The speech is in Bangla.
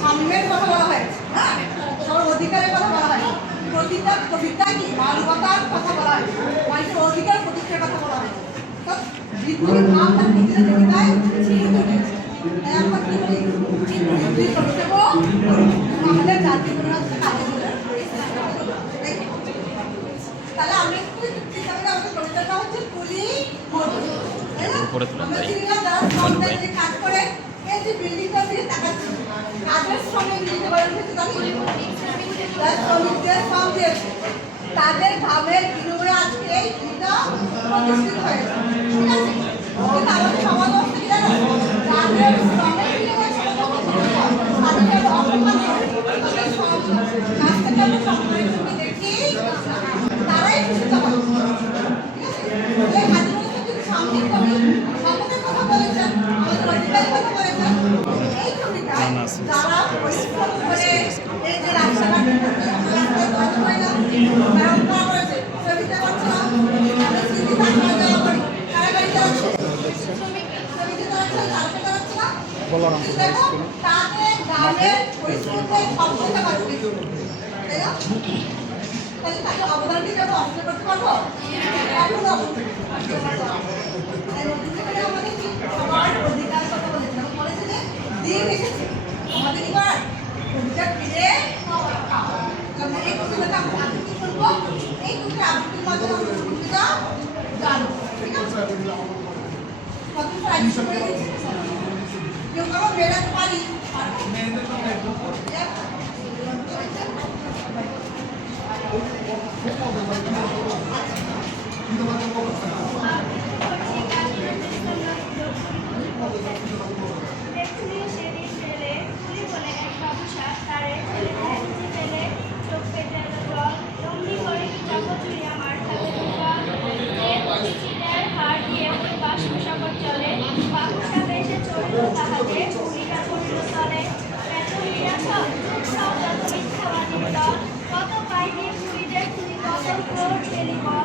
সাম্যের কথা বলা হয়েছে, হ্যাঁ, সবার অধিকারের কথা বলা হয়, প্রতিটা কবিতায় কি মানবতার কথা বলা হয়, মানুষের অধিকার প্রতিষ্ঠার কথা বলা হয়। তো বিদ্রোহীর নাম তার প্রতিটা কবিতায় স্বীকৃত হয়েছে। তাই আমরা কি বলি, বিদ্রোহী করতেব আমাদের জাতীয় গণতন্ত্র কাজে দিলে। তাহলে আমি একটু চিন্তা করি, আমাদের কবিতাটা হচ্ছে কুলি মধু, তাই না? আমরা চিনিনা যারা শ্রমদায় যে কাজ করে, এই যে বিল্ডিংটা দিয়ে তাকাচ্ছি, কাজের শ্রমিক দিতে পারেন কিন্তু জানি যারা শ্রমিকদের শ্রম দিয়েছে, তাদের ঘামের বিনিময়ে আজকে এই দিনটা প্রতিষ্ঠিত হয়েছে, ঠিক আছে? কিন্তু আমাদের সমাজ অবস্থা কি জানো, যাদের শ্রমের বিনিময়ে তাদেরকে অসম্মান করে, তাদের কাছ থেকে আমরা সম্মানের চোখে দেখি, তারাই খুশিতে হয়, ঠিক আছে? তাহলে কাজী নজরুল যদি সাময়িক কবি সম্পদের কথা বলেছেন, আমাদের অধিকারের কথা বলেছেন, এই কবিতায় যারা পরিশ্রম করে এই যে রাস্তাঘাটে কারণ করা করেছে, কবিতা করছে না, আমরা স্মৃতি থাকতে যাওয়া করি, কারা গাড়ি চালাচ্ছে, কবিতা চালাচ্ছে, চালাতে চালাচ্ছে না, দেখো তাদের গ্রামের পরিশ্রমের সফলতা বাড়বে, তাই না? তাহলে তাকে অবদান দিয়ে যাবো, অস্বীকার করতে পারবো? কখনো আমাদের কি সবার অধিকার কথা বলেছে, বলেছে যে দিন এসেছে আমাদের কি করার অধিকার ফিরে পাওয়া। এই কবিতাটা আমরা আবৃত্তি করবো, এই কবিতার আবৃত্তির মাধ্যমে আমরা কবিতা জানবো, ঠিক আছে? কতটা আয়োজন করে দিচ্ছি, কেউ কারো বেড়াতে পারি কত পাইনি পুরীদের তুই কত